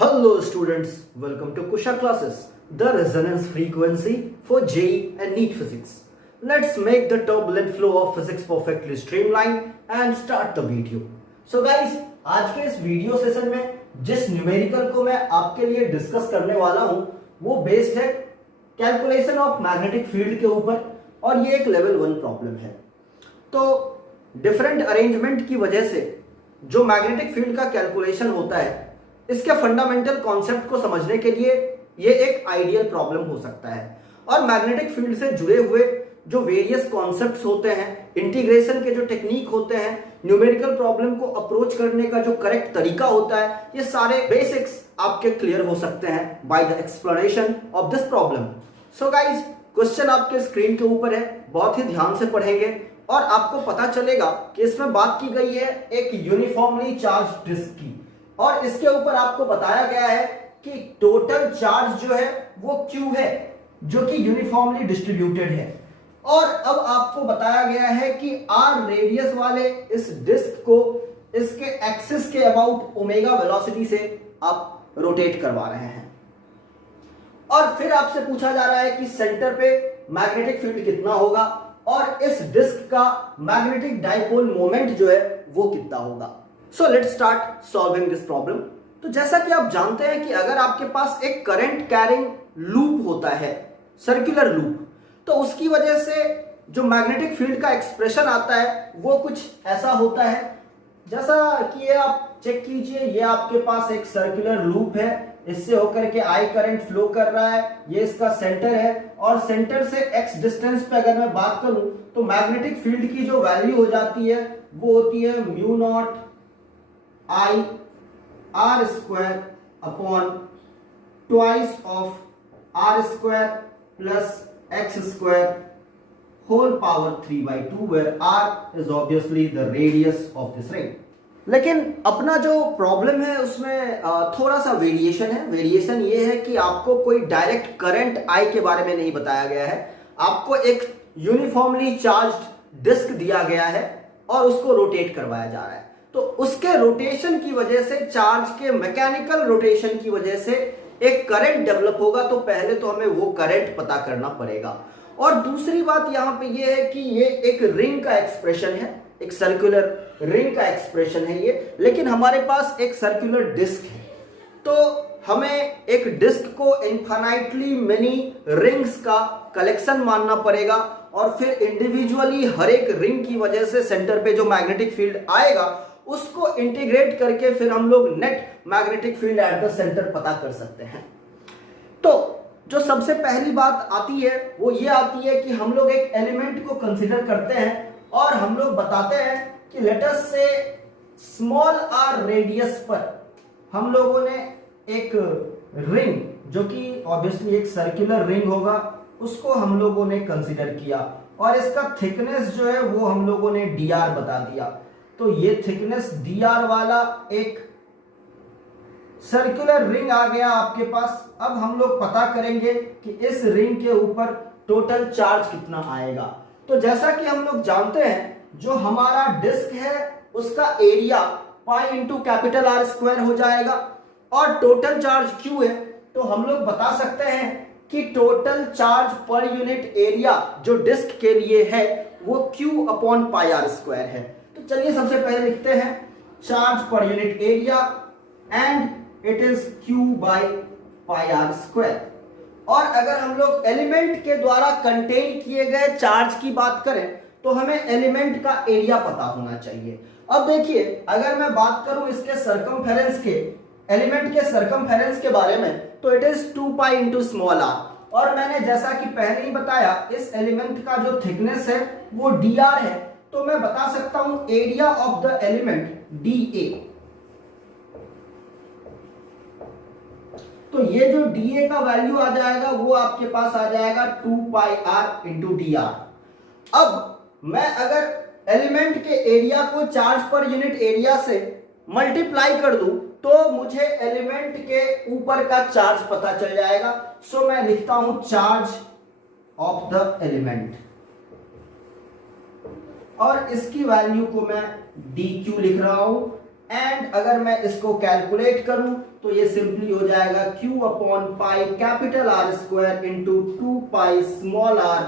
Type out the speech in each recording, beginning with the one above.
Hello students, welcome to Kusha classes, the resonance frequency for JEE and NEET physics. Let's make the turbulent flow of physics perfectly streamlined and start the video. So guys, आज के इस video session में जिस numerical को मैं आपके लिए discuss करने वाला हूं वो बेस्ड है कैलकुलेशन ऑफ मैग्नेटिक फील्ड के ऊपर और ये एक लेवल 1 प्रॉब्लम है। तो डिफरेंट अरेंजमेंट की वजह से जो मैग्नेटिक फील्ड का कैलकुलेशन होता है इसके फंडामेंटल कॉन्सेप्ट को समझने के लिए ये एक आइडियल प्रॉब्लम हो सकता है और मैग्नेटिक फील्ड से जुड़े हुए जो वेरियस कॉन्सेप्ट्स होते हैं, इंटीग्रेशन के जो टेक्निक होते हैं, न्यूमेरिकल प्रॉब्लम को अप्रोच करने का जो करेक्ट तरीका होता है, ये सारे बेसिक्स आपके क्लियर हो सकते हैं by the explanation of this problem. So guys, question आपके स्क्रीन के ऊपर है, बहुत ही ध्यान से पढ़ेंगे और आपको पता चलेगा कि इसमें बात की गई है एक यूनिफॉर्मली चार्ज डिस्क की और इसके ऊपर आपको बताया गया है कि टोटल चार्ज जो है वो Q है जो कि यूनिफॉर्मली डिस्ट्रीब्यूटेड है और अब आपको बताया गया है कि R रेडियस वाले इस डिस्क को इसके एक्सिस के अबाउट ओमेगा वेलोसिटी से आप रोटेट करवा रहे हैं और फिर आपसे पूछा जा रहा है कि सेंटर पे मैग्नेटिक फील्ड कितना होगा और इस डिस्क का मैग्नेटिक डाइपोल मोमेंट जो है वो कितना होगा। So let's start solving this problem. तो जैसा कि आप जानते हैं कि अगर आपके पास एक करंट कैरिंग लूप होता है, सर्कुलर लूप, तो उसकी वजह से जो मैग्नेटिक फील्ड का एक्सप्रेशन आता है वो कुछ ऐसा होता है जैसा कि ये आप चेक कीजिए, ये आपके पास एक सर्कुलर लूप है, इससे होकर के आई करंट फ्लो कर रहा है, ये इसका सेंटर है और सेंटर से एक्स डिस्टेंस पे अगर मैं बात करूं तो मैग्नेटिक फील्ड की जो वैल्यू हो जाती है वो होती है mu naught I r square upon twice of r square plus x square whole power 3/2 where r is obviously the radius of this ring। लेकिन अपना जो प्रॉब्लम है उसमें थोड़ा सा वेरिएशन है। वेरिएशन ये है कि आपको कोई डायरेक्ट करंट आई के बारे में नहीं बताया गया है, आपको एक यूनिफॉर्मली चार्ज्ड डिस्क दिया गया है और उसको रोटेट करवाया जा रहा है। तो उसके रोटेशन की वजह से, चार्ज के मैकेनिकल रोटेशन की वजह से एक करंट डेवलप होगा, तो पहले तो हमें वो करंट पता करना पड़ेगा। और दूसरी बात यहां पे ये है कि ये एक रिंग का एक्सप्रेशन है, एक सर्कुलर रिंग का एक्सप्रेशन है ये, लेकिन हमारे पास एक सर्कुलर डिस्क है, तो हमें एक डिस्क को इनफाइनाइटली मेनी रिंग्स का कलेक्शन मानना पड़ेगा और फिर इंडिविजुअली हर एक रिंग की वजह से सेंटर पे जो मैग्नेटिक फील्ड आएगा उसको इंटीग्रेट करके फिर हम लोग net magnetic field at the centre पता कर सकते हैं। तो जो सबसे पहली बात आती है वो ये आती है कि हम लोग एक एलिमेंट को कंसीडर करते हैं और हम लोग बताते हैं कि लेट अस से स्मॉल आर रेडियस पर हम लोगों ने एक रिंग, जो कि ऑब्वियसली एक सर्कुलर रिंग होगा, उसको हम लोगों ने कंसीडर किया और इसका थिकनेस जो है वो हम लोगों ने dr बता दिया। तो ये थिकनेस dr वाला एक सर्कुलर रिंग आ गया आपके पास। अब हम लोग पता करेंगे कि इस रिंग के ऊपर टोटल चार्ज कितना आएगा। तो जैसा कि हम लोग जानते हैं जो हमारा डिस्क है उसका area pi into capital R square हो जाएगा और टोटल चार्ज Q है, तो हम लोग बता सकते हैं कि total charge per unit area जो डिस्क के लिए है वो Q upon pi r square है। तो चलिए सबसे पहले लिखते हैं charge per unit area and it is Q by pi r square. और अगर हम लोग एलिमेंट के द्वारा कंटेन किए गए चार्ज की बात करें तो हमें एलिमेंट का एरिया पता होना चाहिए। अब देखिए, अगर मैं बात करूं इसके सर्कमफेरेंस के, एलिमेंट के सर्कमफेरेंस के बारे में, तो it is 2 pi into small r और मैंने जैसा कि पहले ही बताया इस एलिमेंट का जो थिकनेस है वो dr है, तो मैं बता सकता हूं area of the element dA। तो ये जो dA का वैल्यू आ जाएगा वो आपके पास आ जाएगा 2 पाई r इंटू dr। अब मैं अगर एलिमेंट के एरिया को चार्ज पर यूनिट एरिया से मल्टीप्लाई कर दूं तो मुझे एलिमेंट के ऊपर का चार्ज पता चल जाएगा। सो मैं लिखता हूं चार्ज ऑफ द एलिमेंट और इसकी वैल्यू को मैं dq लिख रहा हूं एंड अगर मैं इसको कैलकुलेट करूं तो ये सिंपली हो जाएगा Q upon pi capital R square into 2 pi small r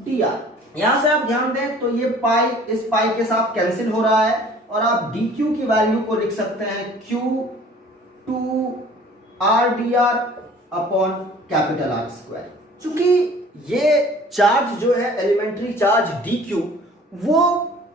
dr। यहां से आप ध्यान दें तो ये पाई इस पाई के साथ कैंसिल हो रहा है और आप dq की वैल्यू को लिख सकते हैं Q 2 r dr upon capital R square. चूंकि ये चार्ज जो है एलिमेंट्री चार्ज dq वो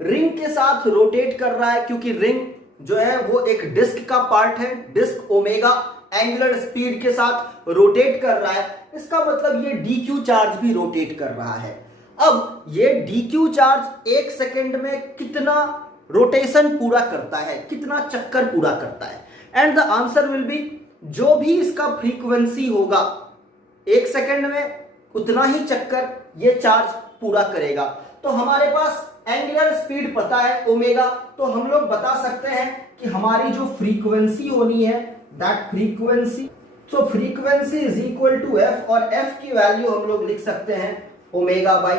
रिंग के साथ रोटेट कर रहा है, क्योंकि रिंग जो है वो एक डिस्क का पार्ट है, डिस्क ओमेगा एंगुलर स्पीड के साथ रोटेट कर रहा है, इसका मतलब ये dq चार्ज भी रोटेट कर रहा है। अब ये dq चार्ज एक सेकेंड में कितना रोटेशन पूरा करता है, कितना चक्कर पूरा करता है, and the answer will be जो भी इसका फ्रीक्वेंसी होगा एक सेकेंड में उतना ही चक्कर ये चार्ज पूरा करेगा। तो हमारे पास एंगुलर स्पीड पता है ओमेगा, तो हम लोग बता सकते हैं कि हमारी जो फ्रीक्वेंसी होनी है that frequency, so frequency is equal to f, और एफ की वैल्यू हम लोग लिख सकते हैं ओमेगा बाई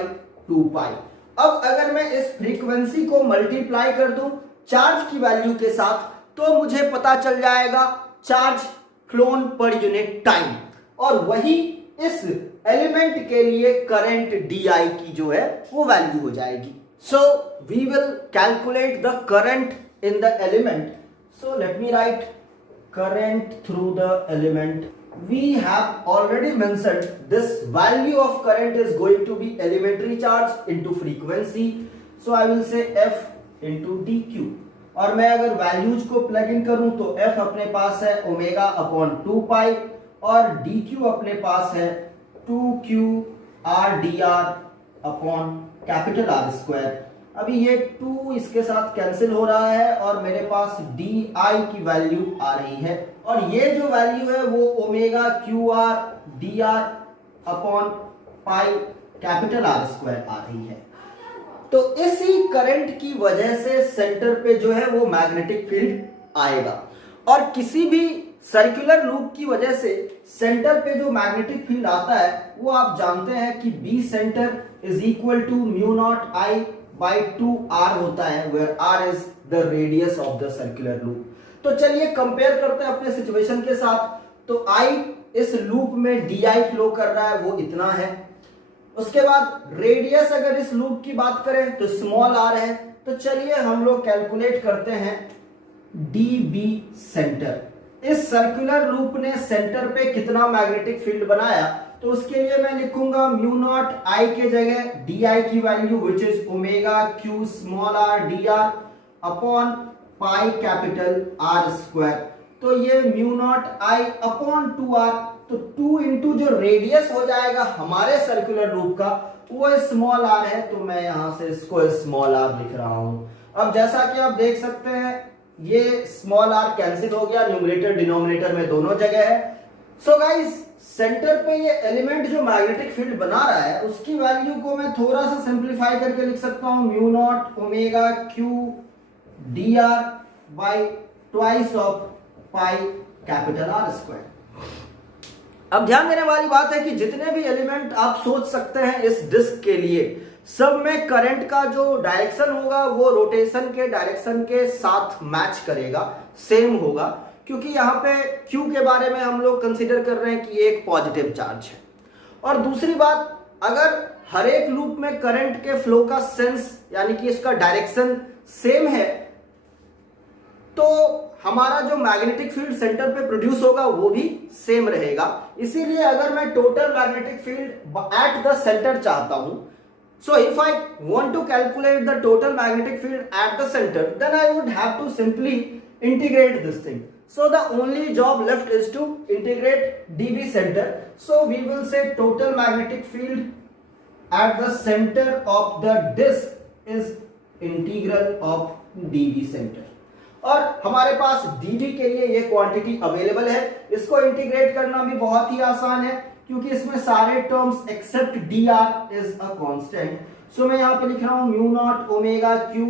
2 पाई। अब अगर मैं इस फ्रीक्वेंसी को मल्टीप्लाई कर दूं चार्ज की वैल्यू के साथ तो मुझे पता चल जाएगा charge phloem per unit time, और वही इस एलिमेंट के लिए करंट DI की जो है वो वैल्यू हो जाएगी। So we will calculate the current in the element. So let me write current through the element. We have already mentioned this value of current is going to be elementary charge into frequency, so I will say F into dq, और मैं अगर values को plug in करूं तो F अपने पास है omega upon 2 पाई और dq अपने पास है 2q r dr upon capital R square. अभी ये 2 इसके साथ कैंसिल हो रहा है और मेरे पास DI की वैल्यू आ रही है, और ये जो वैल्यू है वो omega QR dr upon pi capital R square आ रही है। तो इसी करंट की वजह से सेंटर पे जो है वो मैग्नेटिक फील्ड आएगा, और किसी भी सर्कुलर लूप की वजह से सेंटर पे जो मैग्नेटिक फील्ड आता है वो आप जानते हैं कि B centre is equal to mu naught I by 2r होता है, where r is the radius of the circular loop. तो चलिए कंपेयर करते हैं अपने सिचुएशन के साथ। तो I इस लूप में DI फ्लो कर रहा है वो इतना है, उसके बाद रेडियस अगर इस लूप की बात करें तो स्मॉल r है। तो चलिए हम लोग कैलकुलेट करते हैं DB सेंटर। इस सर्कुलर लूप ने सेंटर पे कितना मैग्नेटिक फील्ड बनाया, तो उसके लिए मैं लिखूंगा म्यू नॉट आई के जगह DI की value which is omega Q small r dr upon pi capital R square. तो ये म्यू नॉट आई अपॉन 2r, तो 2 इंटू जो रेडियस हो जाएगा हमारे सर्कुलर लूप का वो स्मॉल r है, तो मैं यहां से इसको स्मॉल r लिख रहा हूं। अब जैसा कि आप देख सकते हैं ये स्मॉल r कैंसिल हो गया, न्यूमरेटर डिनोमिनेटर में दोनों जगह है। सो गाइस सेंटर पे ये एलिमेंट जो मैग्नेटिक फील्ड बना रहा है उसकी वैल्यू को मैं थोड़ा सा सिंप्लीफाई करके लिख सकता हूं mu naught omega Q dr by twice of pi capital R square. अब ध्यान देने वाली बात है कि जितने भी एलिमेंट आप सोच सकते हैं इस डिस्क के लिए, सब में करंट का जो डायरेक्शन होगा वो रोटेशन के डायरेक्शन के साथ मैच करेगा, सेम होगा, क्योंकि यहाँ पे Q के बारे में हम लोग कंसीडर कर रहे हैं कि ये एक पॉजिटिव चार्ज है। और दूसरी बात, अगर हर एक लूप में करंट के फ्लो का सेंस यानी कि इसका डायरेक्शन सेम है तो हमारा जो मैग्नेटिक फील्ड सेंटर पे प्रोड्यूस होगा वो भी सेम रहेगा। इसीलिए अगर मैं total magnetic field at the centre चाहता हूं, so if I want to calculate the total magnetic field at the center, then I would have to simply integrate this thing. So the only job left is to integrate dB center. So we will say total magnetic field at the center of the disk is integral of dB center. और हमारे पास dB के लिए ये quantity available है, इसको integrate करना भी बहुत ही आसान है क्योंकि इसमें सारे terms except dr is a constant. So मैं यहाँ पे लिख रहा हूँ mu naught omega Q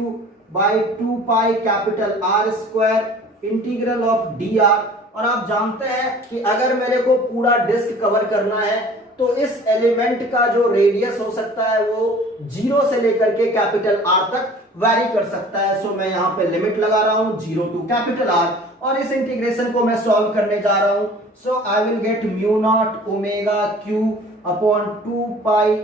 by 2 pi capital R square integral of dr। और आप जानते हैं कि अगर मेरे को पूरा डिस्क कवर करना है तो इस एलिमेंट का जो रेडियस हो सकता है वो 0 से लेकर के कैपिटल R तक वैरी कर सकता है। सो मैं यहाँ पे लिमिट लगा रहा हूं 0 टू कैपिटल आर और इस इंटीग्रेशन को मैं सॉल्व करने जा रहा हूं। So I will get mu naught omega Q upon 2 pi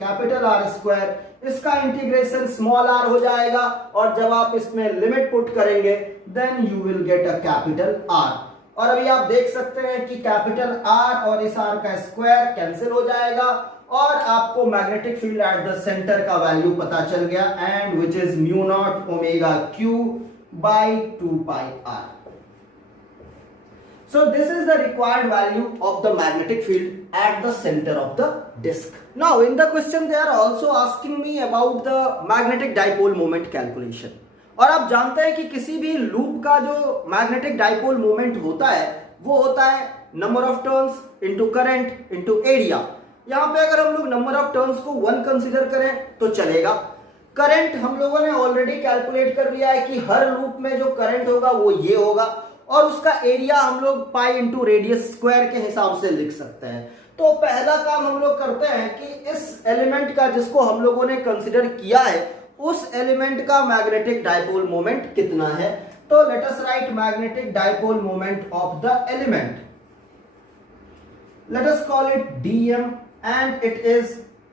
capital R square. इसका इंटीग्रेशन स्मॉल आर हो जाएगा और जब आप इसमें लिमिट पुट करेंगे then you will get a capital R. और अभी आप देख सकते हैं कि कैपिटल आर और इस आर का स्क्वायर कैंसिल हो जाएगा और आपको magnetic field at the centre का वैल्यू पता चल गया and which is mu naught omega Q by 2 pi r. So this is the required value of the magnetic field at the center of the disk. Now in the question they are also asking me about the magnetic dipole moment calculation. और आप जानते हैं कि किसी भी loop का जो magnetic dipole moment होता है वो होता है number of turns into current into area. यहाँ पे अगर हम लोग नंबर ऑफ टर्न्स को 1 कंसीडर करें तो चलेगा। करंट हम लोगों ने ऑलरेडी कैलकुलेट कर लिया है कि हर लूप में जो करंट होगा वो ये होगा और उसका एरिया हम लोग पाई इंटू रेडियस स्क्वायर के हिसाब से लिख सकते हैं। तो पहला काम हम लोग करते हैं कि इस एलिमेंट का जिसको हम लोगों ने कंसीडर किया है उस एलिमेंट का मैग्नेटिक डाइपोल मोमेंट कितना है। तो let us right magnetic dipole moment of the element. Let us call it dm and it is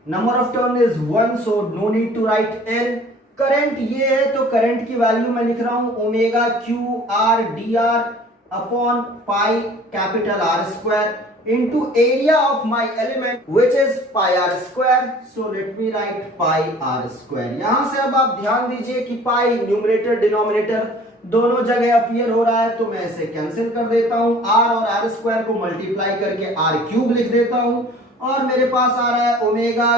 number of turn is 1 so no need to write L। Current ये है तो current की value मैं लिख रहा हूं omega Q r d r upon pi capital R square into area of my element which is pi r square. So let me write pi r square. यहां से अब आप ध्यान दीजिए कि पाई न्यूमरेटर डिनोमिनेटर दोनों जगह अपीयर हो रहा है तो मैं इसे कैंसिल कर देता हूं। आर और आर स्क्वायर को मल्टीप्लाई करके आर क्यूब लिख देता हूं और मेरे पास आ रहा है omega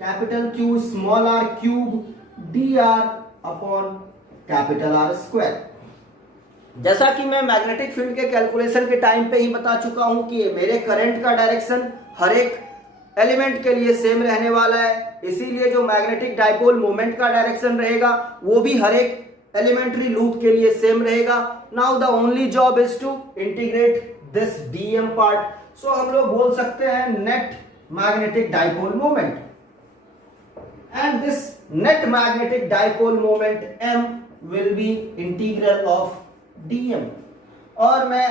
capital Q small r cube d r upon capital R square. जैसा कि मैं मैग्नेटिक फील्ड के कैलकुलेशन के टाइम पे ही बता चुका हूं कि मेरे करंट का डायरेक्शन हर एक एलिमेंट के लिए सेम रहने वाला है, इसीलिए जो मैग्नेटिक डाइपोल मोमेंट का डायरेक्शन रहेगा वो भी हर एक एलिमेंट्री लूप के लिए सेम रहेगा। Now the only job is to integrate this DM part. So हम लोग बोल सकते हैं net magnetic dipole moment and this net magnetic dipole moment m will be integral of dm और मैं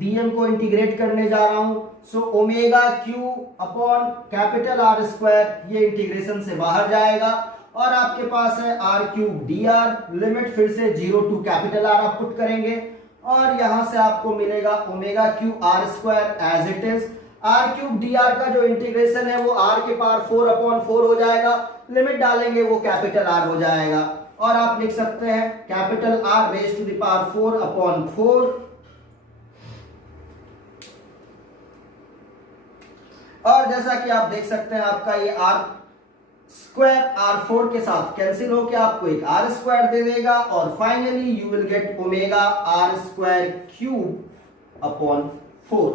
dm को इंटीग्रेट करने जा रहा हूं। So omega Q upon capital R square ये इंटीग्रेशन से बाहर जाएगा और आपके पास है r cube d r. Limit फिर से 0 टू कैपिटल आर आप पुट करेंगे और यहां से आपको मिलेगा omega Q r square as it is. R cube d r का जो इंटीग्रेशन है वो आर के पावर 4 अपॉन 4 हो जाएगा। लिमिट डालेंगे वो कैपिटल आर हो जाएगा और आप लिख सकते हैं capital R raise to the power 4 upon 4। और जैसा कि आप देख सकते हैं आपका ये आर स्क्वायर आर 4 के साथ कैंसिल होकर आपको एक आर स्क्वायर दे देगा और finally you will get omega r square cube upon 4।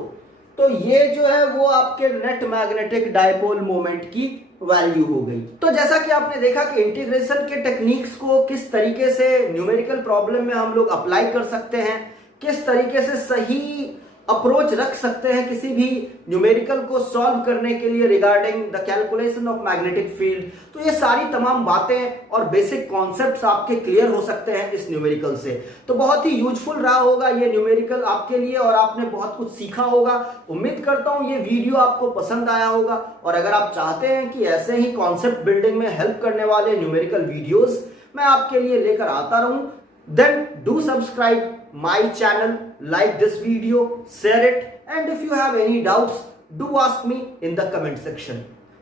तो ये जो है वो आपके नेट मैग्नेटिक डाइपोल मोमेंट की वैल्यू हो गई। तो जैसा कि आपने देखा कि इंटीग्रेशन के टेक्निक्स को किस तरीके से न्यूमेरिकल प्रॉब्लम में हम लोग अप्लाई कर सकते हैं, किस तरीके से सही अप्रोच रख सकते हैं किसी भी न्यूमेरिकल को सॉल्व करने के लिए regarding the calculation of magnetic field. तो ये सारी तमाम बातें और बेसिक कॉन्सेप्ट्स आपके क्लियर हो सकते हैं इस न्यूमेरिकल से। तो बहुत ही यूजफुल रहा होगा ये न्यूमेरिकल आपके लिए और आपने बहुत कुछ सीखा होगा। उम्मीद करता हूं ये वीडियो आपको पसंद आया होगा और अगर आप चाहते हैं कि ऐसे ही कॉन्सेप्ट बिल्डिंग में हेल्प करने वाले न्यूमेरिकल वीडियोज मैं आपके लिए लेकर आता रहूं, then do subscribe my channel, like this video, share it, and if you have any doubts do ask me in the comment section.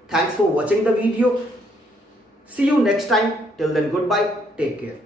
Thanks for watching the video. See you next time. Till then, goodbye. Take care.